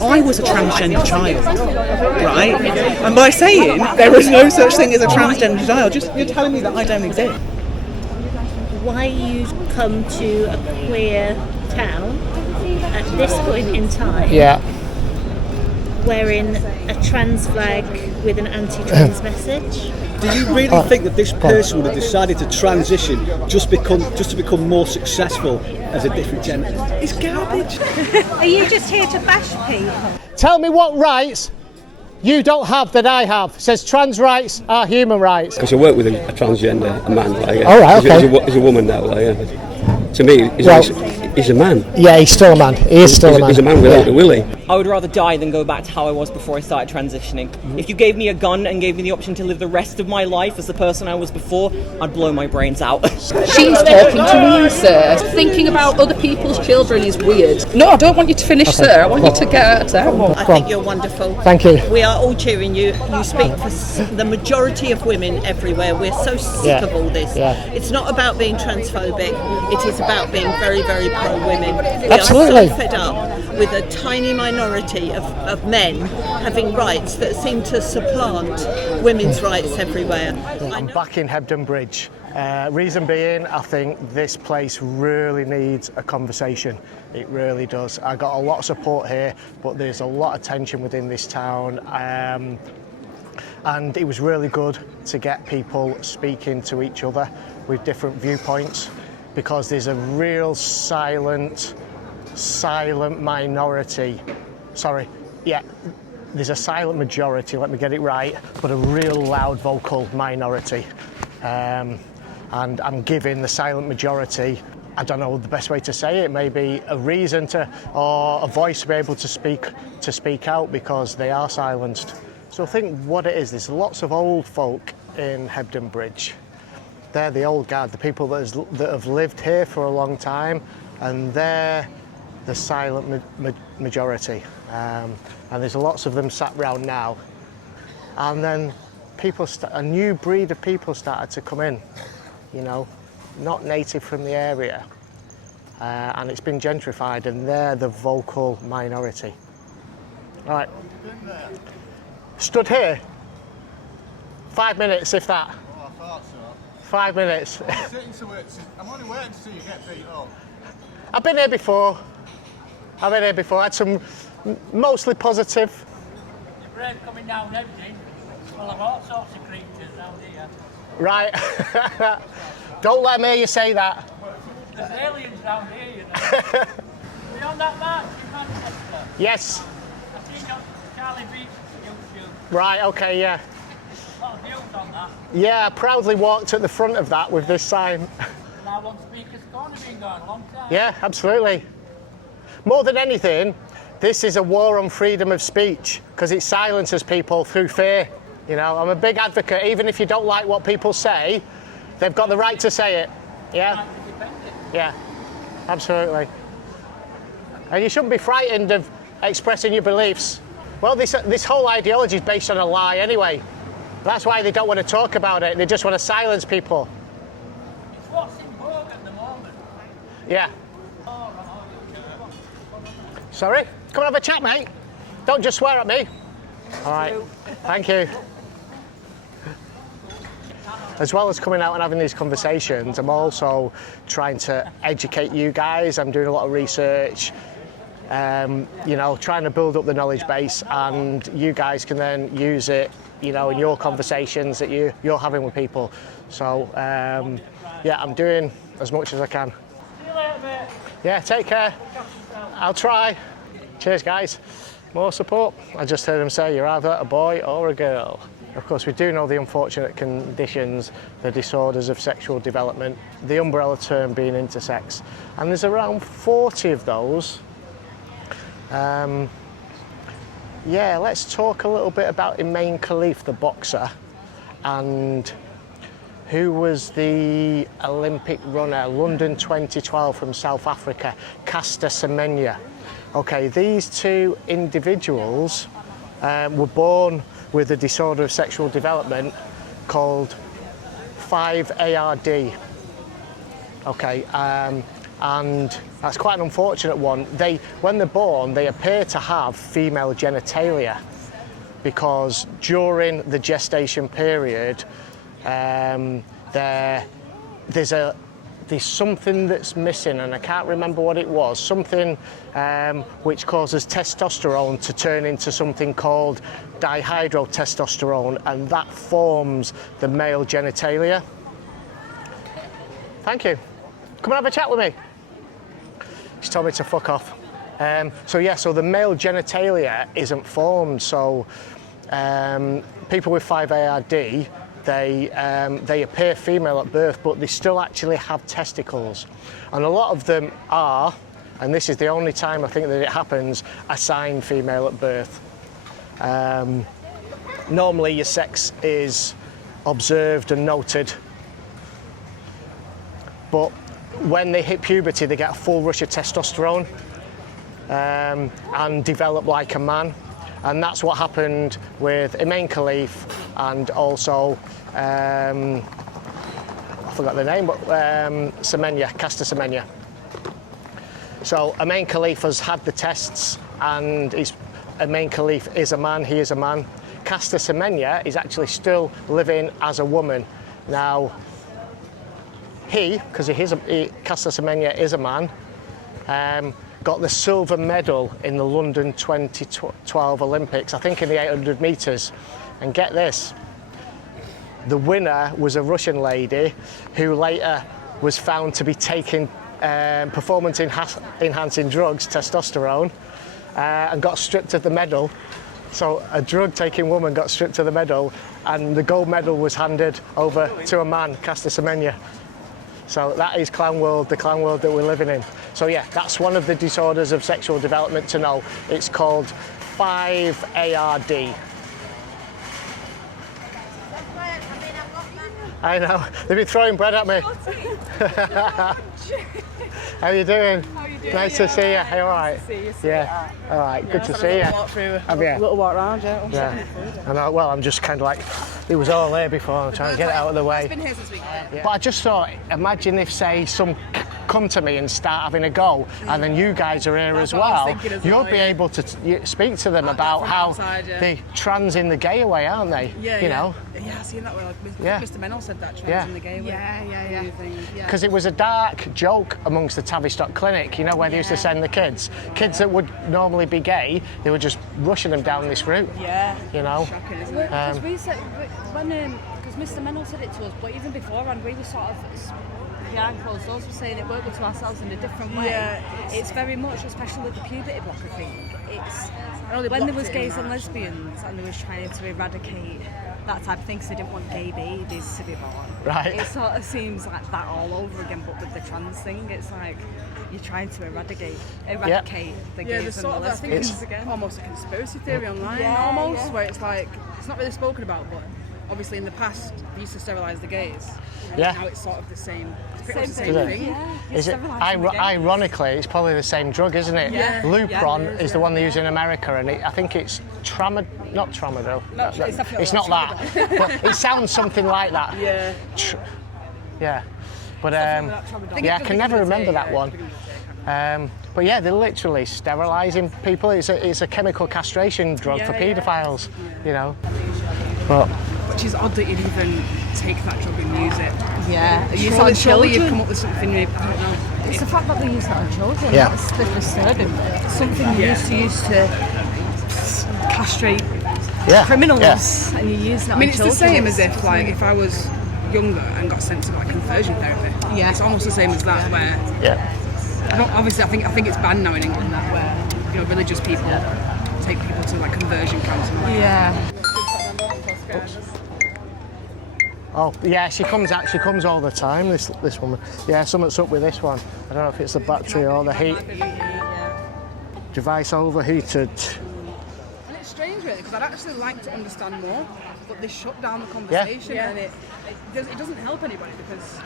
I was a transgender child, right? And by saying there is no such thing as a transgender child, you're telling me that I don't exist. Why you come to a queer town at this point in time, wearing a trans flag with an anti-trans message? Do you really think that this person would have decided to transition just to become more successful as a different gender? It's garbage. Are you just here to bash people? Tell me what rights you don't have that I have. It says trans rights are human rights. Because I work with a transgender, a man. Like, all right, okay. He's a woman now. Like, to me, he's a man. Yeah, he's still a man. He is still a man. He's a man without a willy. I would rather die than go back to how I was before I started transitioning. If you gave me a gun and gave me the option to live the rest of my life as the person I was before, I'd blow my brains out. She's talking to me, sir. Thinking about other people's children is weird. No, I don't want you to finish, sir. I want you to get out. I think you're wonderful. Thank you. We are all cheering you. You speak for the majority of women everywhere. We're so sick of all this. It's not about being transphobic. It is about being very, very pro-women. We Absolutely. are so fed up with a tiny minority of men having rights that seem to supplant women's rights everywhere. I'm back in Hebden Bridge. Reason being, I think this place really needs a conversation. It really does. I got a lot of support here, but there's a lot of tension within this town. And it was really good to get people speaking to each other with different viewpoints, because there's a real silent minority. There's a silent majority, let me get it right, but a real loud vocal minority. And I'm giving the silent majority, I don't know the best way to say it, maybe a reason or a voice to be able to speak out, because they are silenced. So I think what it is, there's lots of old folk in Hebden Bridge. They're the old guard, the people that have lived here for a long time, and they're the silent majority. And there's lots of them sat round now. And then a new breed of people started to come in, not native from the area. And it's been gentrified, and they're the vocal minority. All right. Stood here, 5 minutes, if that. Oh, I thought so. 5 minutes. I'm only waiting to see you get beat up. I've been here before. I had some mostly positive. The brain coming down everything. Well, I've all sorts of creatures down here. Right. Don't let me hear you say that. There's aliens down here, you know. Are you on that march in Manchester? Yes. I've seen your Charlie Beach YouTube. Right, okay, yeah. A lot of views on that. Yeah, I proudly walked at the front of that with this sign. And I want Speaker's Corner been going a long time. Yeah, absolutely. More than anything, this is a war on freedom of speech, because it silences people through fear. I'm a big advocate. Even if you don't like what people say, they've got the right to say it. Yeah? Yeah, absolutely. And you shouldn't be frightened of expressing your beliefs. Well, this whole ideology is based on a lie anyway. That's why they don't want to talk about it. They just want to silence people. It's what's in vogue at the moment. Yeah. Sorry? Come and have a chat, mate. Don't just swear at me. All right. Thank you. As well as coming out and having these conversations, I'm also trying to educate you guys. I'm doing a lot of research, trying to build up the knowledge base, and you guys can then use it, in your conversations that you're having with people. So, I'm doing as much as I can. See you later, mate. Yeah, take care. I'll try. Cheers, guys. More support. I just heard him say you're either a boy or a girl. Of course, we do know the unfortunate conditions, the disorders of sexual development, the umbrella term being intersex. And there's around 40 of those. Let's talk a little bit about Imane Khalif, the boxer, and who was the Olympic runner, London 2012 from South Africa, Caster Semenya. Okay, these two individuals were born with a disorder of sexual development called 5ARD. Okay, and that's quite an unfortunate one. When they're born, they appear to have female genitalia, because during the gestation period, there's something that's missing, and I can't remember what it was, something which causes testosterone to turn into something called dihydrotestosterone, and that forms the male genitalia. Thank you. Come and have a chat with me. She told me to fuck off. So the male genitalia isn't formed, so people with 5ARD, they appear female at birth, but they still actually have testicles. And a lot of them are, and this is the only time I think that it happens, assigned female at birth. Normally your sex is observed and noted, but when they hit puberty they get a full rush of testosterone and develop like a man. And that's what happened with Imane Khalif and also, I forgot the name, but Semenya, Caster Semenya. So Imane Khalif has had the tests, and Imane Khalif is a man, he is a man. Caster Semenya is actually still living as a woman. Now, because Caster Semenya is a man, got the silver medal in the London 2012 Olympics, I think in the 800 metres. And get this, the winner was a Russian lady who later was found to be taking performance enhancing drugs, testosterone, and got stripped of the medal. So a drug-taking woman got stripped of the medal, and the gold medal was handed over to a man, Caster Semenya. So that is clown world, the clown world that we're living in. So yeah, that's one of the disorders of sexual development to know. It's called 5ARD. I know, they've been throwing bread at me. How you doing? How you doing? Nice to see you. Hey, all right? Nice to see you. Yeah. All right. Good to see you. Walk through. Have you? A little walk around, yeah. Yeah. I know. Well, I'm just kind of like, it was all there before. I'm trying to get it out of the way. It's been here since we got Yeah. But I just thought, imagine if, say, some come to me and start having a go, and then you guys are here That's as what I was well. thinking as You'll well, be yeah. able to speak to them about how outside, yeah. they trans in the gay away, aren't they? Yeah, you know. Yeah, I've seen that way. Like, Yeah. Mr. Mennell said that, trans Yeah. in the gay way. Yeah. Because it was a dark joke amongst the Tavistock Clinic, you know, where they used to send the kids that would normally be gay, they were just rushing them down this route. Yeah. You know. Shocking, isn't it? Because we said, because Mr. Mennell said it to us, but even beforehand, we were sort of behind closed doors, we're saying it, working to ourselves in a different way. Yeah, it's very much, especially with the puberty block, I think. It's they when there blocked was it gays in and March. lesbians, and they was trying to eradicate that type of thing, because they didn't want gay babies to be born. Right. It sort of seems like that all over again, but with the trans thing, it's like you're trying to eradicate the Yeah, gays there's and sort the of, I think lesbians it's again. almost a conspiracy theory online, Yeah, almost, yeah. where it's like, it's not really spoken about, but obviously in the past, they used to sterilise the gays. And Yeah. now it's sort of the same, it's pretty much the Is same it? thing. Is it? Ironically, it's probably the same drug, isn't it? Yeah. Lupron Yeah, it is the one they use in America, and I think it's not tramadol. No, it's definitely It's not not that, but it sounds something like that. Yeah. Yeah. But Something like tramadol. yeah, I can never remember that one. But yeah, they're literally sterilising people. It's a chemical castration drug for paedophiles, you know. But Which is odd that you'd even take that drug and use it. Yeah, use it on Surely you'd children. come up with something maybe, I don't know. It's the fact that they use that on children. Yeah. That's the disturbing bit. Something you used to use to castrate criminals, and you use that I mean, on it's children. the same as if, like, if I was younger and got sent to like conversion therapy. Yeah. It's almost the same as that, where obviously I think it's banned now in England, that where religious people take people to like conversion camps. And, like, Yeah. oh yeah, she comes all the time. This woman. Yeah, something's up with this one. I don't know if it's the battery or the heat. Device overheated. And it's strange, really, because I'd actually like to understand more, but they shut down the conversation, and it doesn't help anybody, because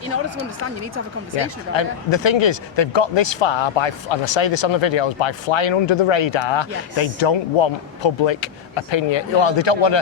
you in order to understand, you need to have a conversation about it. And the thing is, they've got this far by, and I say this on the videos, by flying under the radar. Yes. They don't want public opinion. Well, they don't want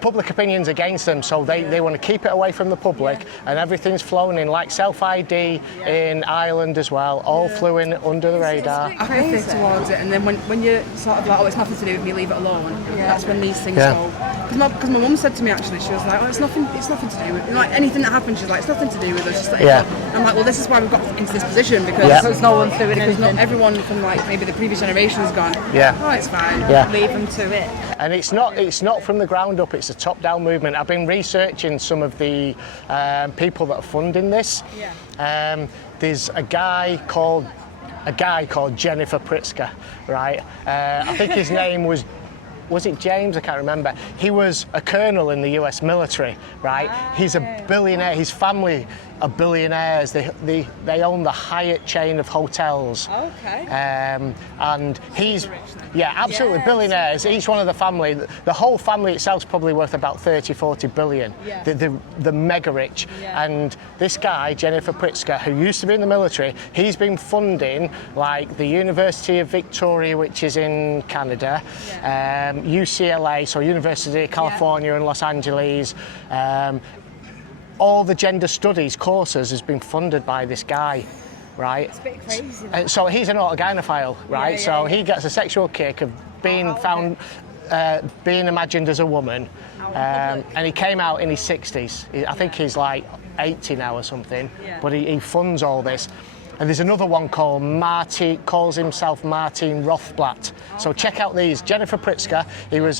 public opinions against them, so they want to keep it away from the public, and everything's flown in, like self-ID in Ireland as well, all flew in under the radar. I feel towards it, and then when you're sort of like, oh, it's nothing to do with me, leave it alone, that's when these things go. Because my mum said to me, actually, she was like, oh, it's nothing to do with, like, anything that happens, she's like, it's nothing to do with us. She's like, I'm like, well, this is why we've got into this position, because no one's doing because anything. not everyone from like maybe the previous generation has gone, oh, it's fine, Leave them to it. And it's not from the ground up, it's a top-down movement. I've been researching some of the people that are funding this. There's a guy called Jennifer Pritzker, right? I think his name was it James? I can't remember. He was a colonel in the US military, right? He's a billionaire. His family are billionaires. They own the Hyatt chain of hotels. Okay. And he's, absolutely billionaires. Each one of the family, the whole family itself is probably worth about 30, 40 billion. The mega rich. And this guy, Jennifer Pritzker, who used to be in the military, he's been funding like the University of Victoria, which is in Canada, UCLA, so University of California in Los Angeles. All the gender studies courses has been funded by this guy, right? It's a bit crazy. So he's an autogynephile, right? He gets a sexual kick of being found, being imagined as a woman, and he came out in his 60s. I think he's like 80 now or something, but he funds all this. And there's another one called calls himself Martin Rothblatt. So check out these. Jennifer Pritzker, he was,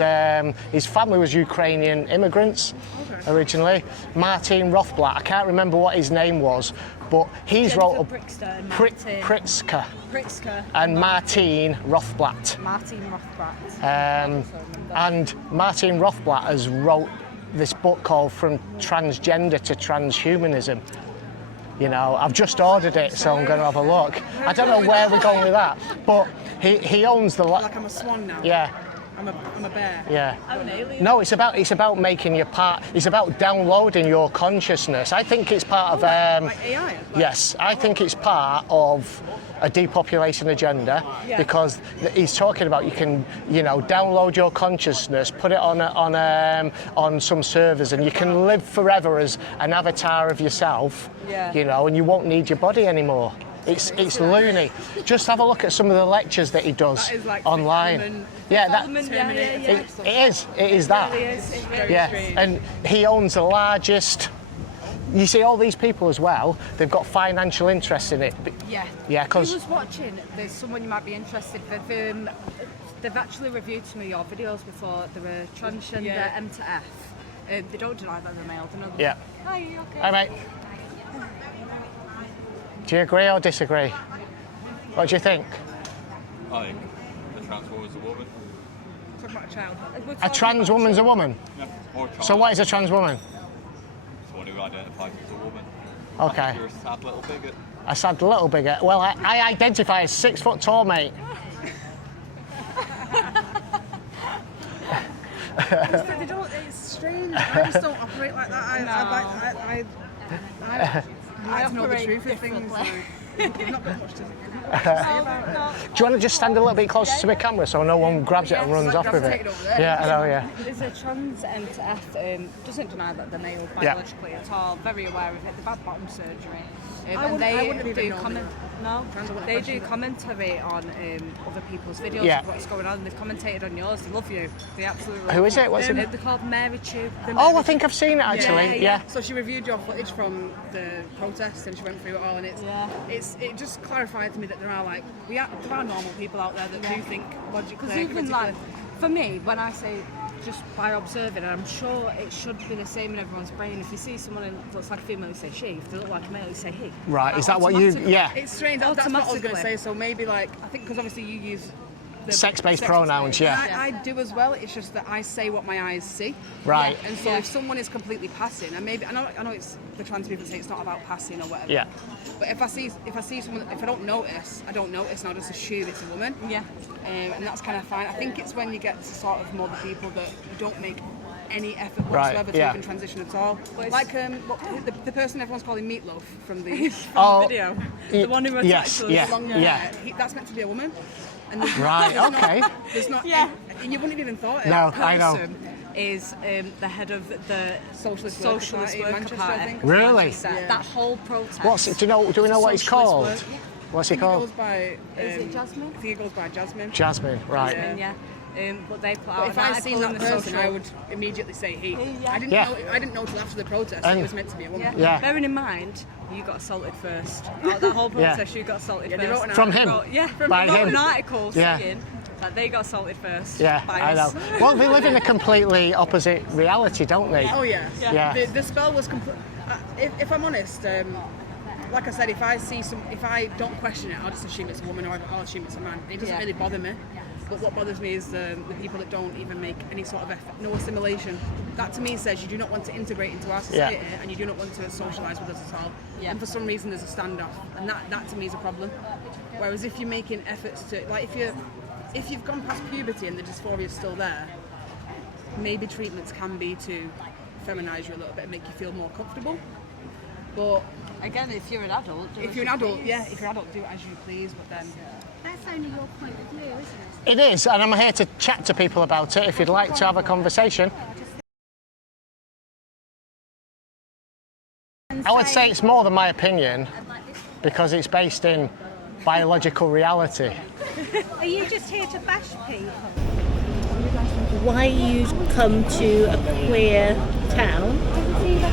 his family was Ukrainian immigrants originally. Martin Rothblatt, I can't remember what his name was, but he's wrote Pritzker and Martin Rothblatt. Martin Rothblatt. And Martin Rothblatt has wrote this book called From Transgender to Transhumanism. You know, I've just ordered it, so I'm going to have a look. I don't know where we're going with that, but he owns the. Like I'm a swan now. Yeah. I'm a bear. Yeah. I'm an alien. No, it's about making your part. It's about downloading your consciousness. I think it's part of. Like AI. Yes, I think it's part of a depopulation agenda because he's talking about you can, download your consciousness, put it on some servers, and you can live forever as an avatar of yourself. And you won't need your body anymore. It's loony. Just have a look at some of the lectures that he does online. It is that. And he owns the largest. You see all these people as well, they've got financial interest in it. Because I was watching, there's someone you might be interested in. They've actually reviewed some of your videos before. They're a transgender M to F. They don't deny that they're male, do they? Hi, you okay? Hi, mate. Do you agree or disagree? What do you think? I think a trans woman's a woman. Talk about a child. A trans woman's a woman? Yeah, or a child. So what is a trans woman? Someone who identifies as a woman. Okay. You're a sad little bigot. A sad little bigot. Well, I identify as 6 foot tall, mate. It's strange. I just don't operate like that. I like to know the truth of things. I've not got much to say about it. Do you want to just stand a little bit closer to the camera so no one grabs it and runs off with it? Yeah, I know, There's a trans M to F, doesn't deny that they're male biologically at all, very aware of it. They've had bottom surgery. And they do commentary on other people's videos of what's going on. They've commentated on yours. They love you. They absolutely love you. Who is it? What's it? They're called Mary Tube. I think I've seen it actually. Yeah. So she reviewed your footage from the protest and she went through it all, and it just clarified to me that there are normal people out there that do think logically. Because even for me, when I say just by observing, and I'm sure it should be the same in everyone's brain. If you see someone who looks like a female, you say she. If they look like a male, you say he. Right, is that what you... Yeah. It's strange, that's what I was going to say. So maybe I think because obviously you use... Sex-based pronouns, I do as well. It's just that I say what my eyes see. Right. And so if someone is completely passing, and maybe I know it's the trans people say it's not about passing or whatever. Yeah. But if I see someone, if I don't notice, and I'll just assume it's a woman. Yeah. And that's kind of fine. I think it's when you get to sort of more the people that don't make any effort Right, whatsoever to yeah. even transition at all. Like the person everyone's calling Meatloaf from the, Oh, the video. The one who attacks yes, us. yeah, Long yeah. hair, that's meant to be a woman. And Right, okay. There's not. Yeah. And you wouldn't have even thought it. No, I know. Is the head of the Socialist Socialist Worker Worker Manchester, Party. I think. Really? Manchester. That whole protest. Do we know what he's called? What's he He called? goes by. Is it Jasmine? I think he goes by Jasmine. Jasmine, right. Yeah. But they put out But if an I article seen in that the person, social. I would immediately say he. I didn't Yeah. know. I didn't know till after the protest that it was meant to be a woman. Yeah. Bearing in mind, you got assaulted first. Out of that whole protest, you got assaulted they wrote first. an From him? By they wrote him? an article Yeah. saying that they got assaulted first. Yeah, by I know. us. Well, they live in a completely opposite reality, don't they? Oh yeah. Yeah. The spell was complete. If I'm honest, like I said, if I don't question it, I'll just assume it's a woman or I'll assume it's a man. It doesn't really bother me. But what bothers me is the people that don't even make any sort of effort, no assimilation. That to me says you do not want to integrate into our society and you do not want to socialise with us at all. Yeah. And for some reason there's a standoff, and that to me is a problem. Whereas if you're making efforts to, like if you've gone past puberty and the dysphoria is still there, maybe treatments can be to feminise you a little bit and make you feel more comfortable. But again, if you're an adult, if you're an adult, do it as you please. But then That's only your point of view, isn't it? It is, and I'm here to chat to people about it if you'd like to have a conversation. I would say it's more than my opinion because it's based in biological reality. Are you just here to bash people? Why you come to a queer town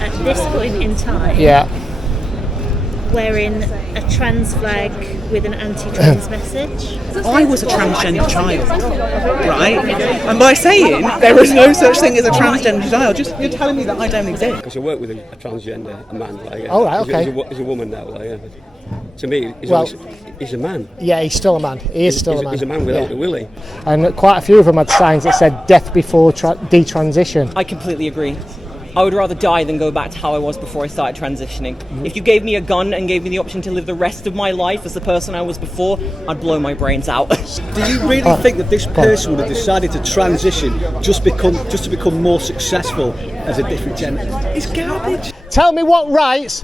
at this point in time? Yeah. Wearing a trans flag with an anti-trans message. I was a transgender child, right? And by saying there is no such thing as a transgender child, you're telling me that I don't exist. Because I work with a transgender, a man. Like, Oh, right, okay. He's a woman now. Like, to me, he's a man. Yeah, he's still a man. He is still a man. He's a man without a willy. And quite a few of them had signs that said death before detransition. I completely agree. I would rather die than go back to how I was before I started transitioning. If you gave me a gun and gave me the option to live the rest of my life as the person I was before, I'd blow my brains out. Do you really think that this person would have decided to transition just to become more successful as a different gender? It's garbage. Tell me what rights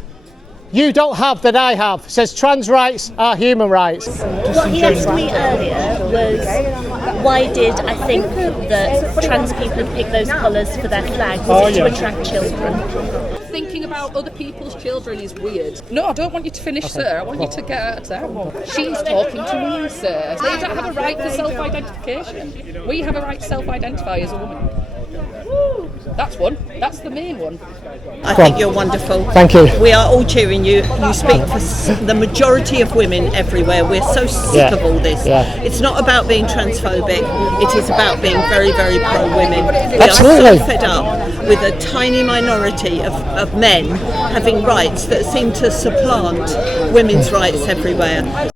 you don't have that I have. It says trans rights are human rights. What he asked me earlier was why did I think that trans people would pick those colours for their flag? Was it to attract children? Thinking about other people's children is weird. No, I don't want you to finish, sir. I want you to get out. She's talking to you, sir. They don't have a right to self-identification. We have a right to self-identify as a woman. That's one. That's the main one. I think you're wonderful. Thank you. We are all cheering you. You speak for the majority of women everywhere. We're so sick of all this. It's not about being transphobic. It is about being very, very pro-women. We are so fed up with a tiny minority of men having rights that seem to supplant women's rights everywhere.